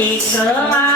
你成了吗？